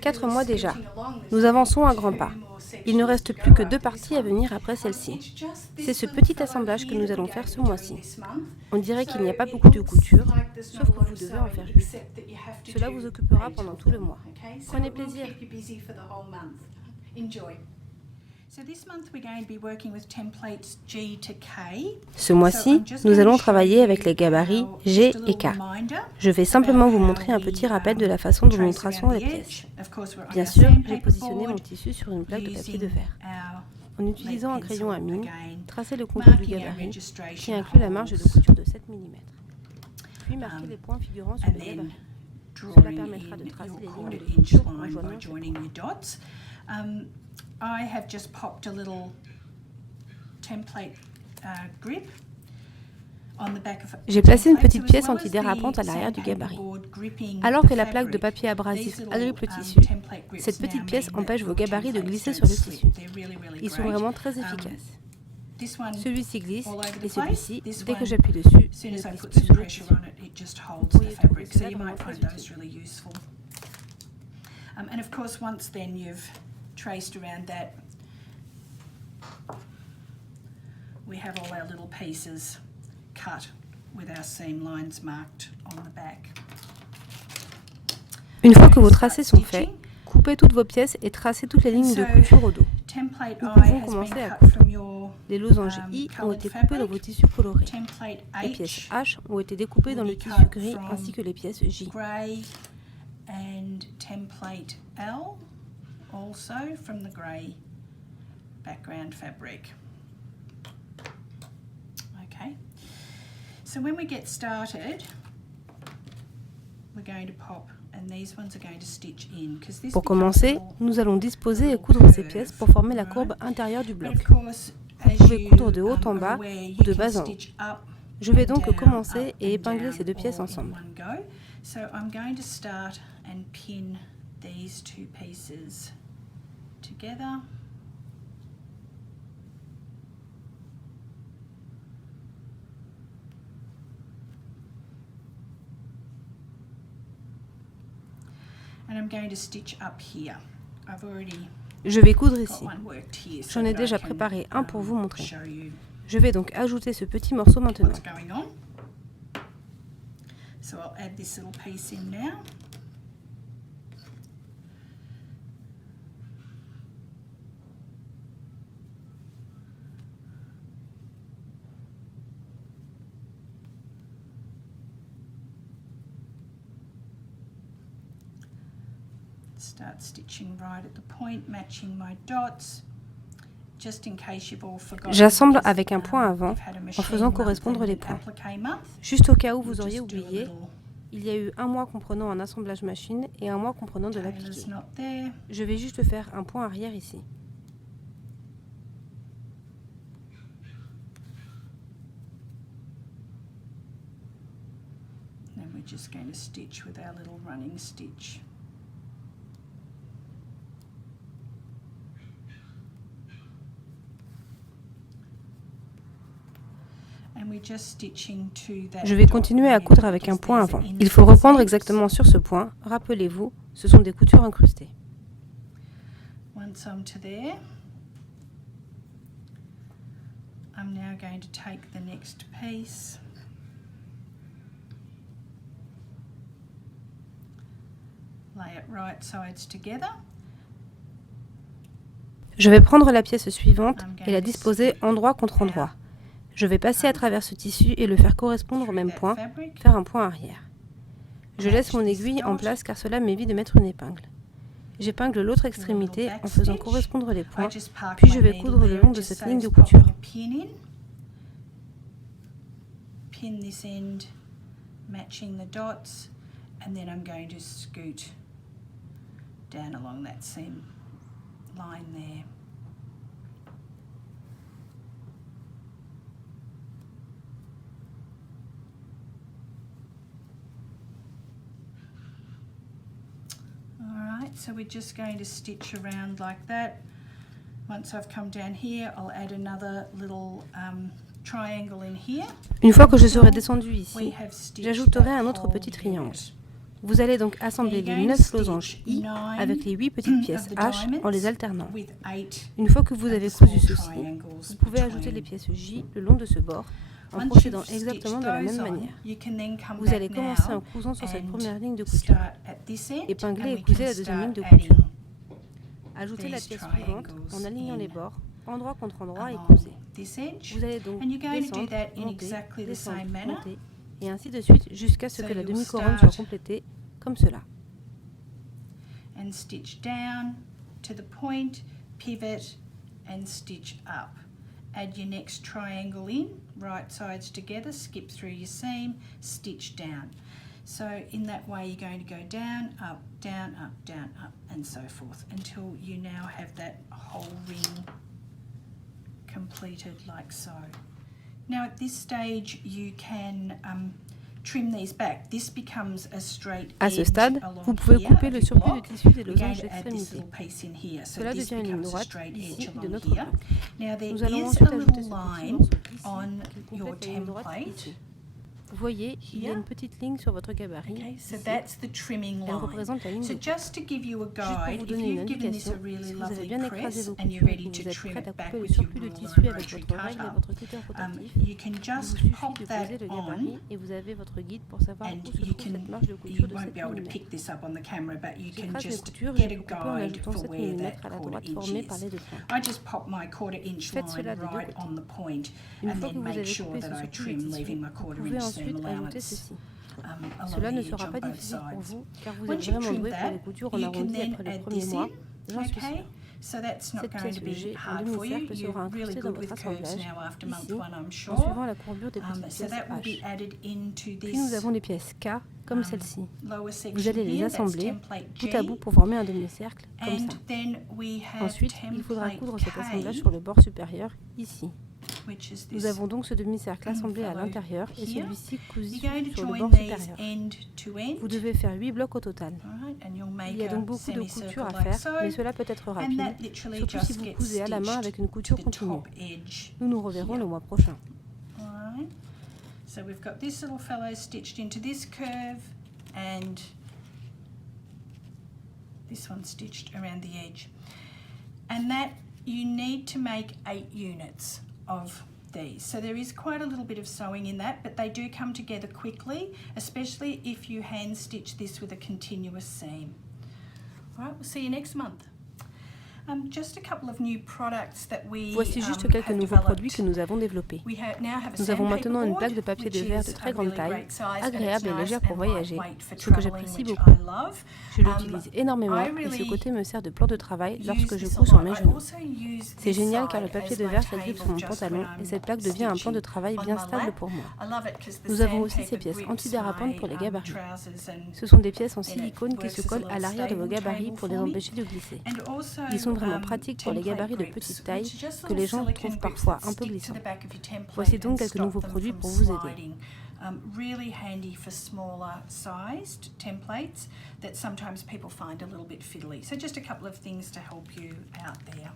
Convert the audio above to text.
4 mois déjà. Nous avançons à grands pas. Il ne reste plus que 2 parties à venir après celle-ci. C'est ce petit assemblage que nous allons faire ce mois-ci. On dirait qu'il n'y a pas beaucoup de couture, sauf que vous devez en faire 8. Cela vous occupera pendant tout le mois. Prenez plaisir. Ce mois-ci, nous allons travailler avec les gabarits G et K. Je vais simplement vous montrer un petit rappel de la façon dont nous traçons les pièces. Bien sûr, j'ai positionné mon tissu sur une plaque de papier de verre. En utilisant un crayon à mine, tracez le contour du gabarit, qui inclut la marge de couture de 7 mm. Puis marquez les points figurant sur le gabarit. Cela permettra de tracer les lignes de couture en joignant. I have just popped a little template grip on the back of it. J'ai placé une petite pièce antidérapante à l'arrière du gabarit. Alors que la plaque de papier abrasif agrippe le tissu, cette petite pièce empêche vos gabarits de glisser sur le tissu. Ils sont vraiment très efficaces. Celui-ci glisse et celui-ci, dès que j'appuie dessus, il ne glisse plus sur le tissu. Vous pourriez trouver cela vraiment très utile. And of course, once then you've traced around that, we have all our little pieces cut with our seam lines marked on the back. Une fois que vos tracés sont faits, coupez toutes vos pièces et tracez toutes les lignes de couture au dos. Nous pouvons commencer à coudre. Les losanges I ont été coupés dans vos tissus colorés. Les pièces H ont été découpées dans le tissu gris ainsi que les pièces J. And template L also from the grey background fabric. Okay, so when we get started, we're going to pop, and these ones are going to stitch in. Pour commencer, nous allons disposer et coudre ces pièces pour former la courbe intérieure du bloc. Vous pouvez coudre de haut en bas ou de bas en haut. Je vais donc commencer et épingler ces 2 pièces ensemble. So I'm going to start and pin these 2 pieces together. And I'm going to stitch up here. I've already Je vais coudre ici. got one worked here. J'en ai déjà préparé un pour vous montrer. Je vais donc ajouter ce petit morceau maintenant. What's going on? So I'll add this little piece in now. Start stitching right at the point, matching my dots. J'assemble avec un point avant en faisant correspondre les points. Juste au cas où vous auriez oublié, il y a eu un mois comprenant un assemblage machine et un mois comprenant de l'appliquer. Je vais juste faire un point arrière ici. And we're just going to stitch with our little running stitch. Je vais continuer à coudre avec un point avant. Il faut reprendre exactement sur ce point. Rappelez-vous, ce sont des coutures incrustées. Once I'm to there, I'm now going to take the next piece. Lay it right sides together. Je vais prendre la pièce suivante et la disposer endroit contre endroit. Je vais passer à travers ce tissu et le faire correspondre au même point, faire un point arrière. Je laisse mon aiguille en place car cela m'évite de mettre une épingle. J'épingle l'autre extrémité en faisant correspondre les points, puis je vais coudre le long de cette ligne de couture. Pin this end, matching the dots, and then I'm going to scoot down along that seam line there. Alright, so we're just going to stitch around like that. Once I've come down here, I'll add another little triangle in here. Une fois que je serai descendu ici, j'ajouterai un autre petit triangle. Vous allez donc assembler les 9 losanges I avec les 8 petites pièces H en les alternant. Une fois que vous avez cousu ceci, vous pouvez ajouter les pièces J le long de ce bord en procédant exactement de la même manière. Vous allez commencer en cousant sur cette première ligne de couture. Épinglez et cousez la deuxième ligne de couture. Ajoutez la pièce suivante en alignant les bords, endroit contre endroit et cousez. Vous allez donc descendre, monter, descendre, monter, et ainsi de suite jusqu'à ce que la demi-couronne soit complétée, comme cela. And stitch down to the point, pivot and stitch up. Add your next triangle in, right sides together, skip through your seam, stitch down. So in that way you're going to go down, up, down, up, down, up, and so forth until you now have that whole ring completed like so. Now at this stage you can trim these back. This becomes a straight edge. À ce stade, vous pouvez couper le surplus de tissu des losanges d'extrémité. Cela devient une ligne droite ici de notre bloc. Nous allons ensuite ajouter ce petit morceau ici qui complète la ligne droite ici. Vous voyez, il y a une petite ligne sur votre gabarit. So that's the trimming line. Elle représente la ligne de coupe. Just to give you a Juste pour guide, vous if donner une you've given this indication, a really si vous avez lovely bien écrasé press vos and you're coutures et ready que to vous êtes trim prête à it back couper le with your surplus de ruler tissu and avec rotary votre règle et cutter, votre cutter rotatif, you can il just vous suffit pop de that poser le on gabarit et vous avez votre guide pour savoir and où se you trouve cette can, marge de you couture de won't 7 be able to mm. pick this up on the camera, but you can J'écrase mes just coutures et get je a peux couper en guide ajoutant for 7 where mm that à la quarter droite inch formée par is. les deux points. I just pop my quarter inch Faites cela line des deux right côtés. on the point Une and fois que then vous make avez sure coupé ce that I surplus de trim, tissu, leaving my vous quarter pouvez inch ensuite seam ajouter allowance ceci. along Cela ne the sera edge pas on both difficile pour sides. vous car vous êtes Once you've vraiment trimmed doué pour that, les coutures en you can arrondi then après le add premier this mois, in. j'en suis sûre. So that's not Cette going pièce to be G en hard for you. demi-cercle You're sera really incrustée dans good votre with curves assemblage, now after month ici, one, I'm en sure. suivant la courbure des petites So pièces that will be H. added into Puis nous this avons les pièces K comme celle-ci. lower Vous section allez les here. That's assembler template bout à G. bout pour former un demi-cercle comme And ça. then we have Ensuite, il faudra template coudre cet assemblage K, sur le bord supérieur, ici. which is Nous this. avons donc ce demi-cercle assemblé à fellow l'intérieur et here. celui-ci cousu You're going to sur le join bord these supérieur. end to end. Vous devez faire 8 blocs au total. Alright, and you'll make Il y a a donc beaucoup de semicircle couture à like faire, so. mais cela peut être And rapide, that literally surtout just si vous gets cousez à la main avec une stitched couture to the continue. top edge. Nous nous reverrons le mois prochain. Alright, so we've got this little fellow stitched into this curve and this one stitched around the edge. And that you need to make 8 units of these. So there is quite a little bit of sewing in that, but they do come together quickly, especially if you hand stitch this with a continuous seam. All right, we'll see you next month. Just a couple of new products that we Voici juste quelques have nouveaux produits developed. que nous avons développés. We now have a Nous avons sandpaper maintenant une board, plaque de papier de which verre is de très a grande really taille, great size, and agréable it's et légère nice pour and voyager, lightweight for ce que travelling, j'apprécie which beaucoup. I love. Je l'utilise énormément I et ce really côté me sert de plan de travail use lorsque je this a couds sur lot. mes I genoux. also use C'est this génial car le side papier as de my verre s'agrippe sur mon table just pantalon when et I'm cette plaque devient un plan de stitching travail on bien my stable lap. pour moi. I love it 'cause the Nous avons aussi sandpaper ces pièces grips antidérapantes pour les my, gabarits. trousers and Ce sont des pièces en then it silicone qui se works as a collent little à l'arrière de vos stable gabarits table pour les for me. empêcher de glisser. And also, Ils sont vraiment pratiques pour les template gabarits de grips, petite taille which are just que les little gens silicone trouvent grips parfois that un peu stick to glissants. the back of your template Voici and donc quelques stop nouveaux them produits from pour vous aider. sliding. Really handy for smaller sized templates that sometimes people find a little bit fiddly. So just a couple of things to help you out there.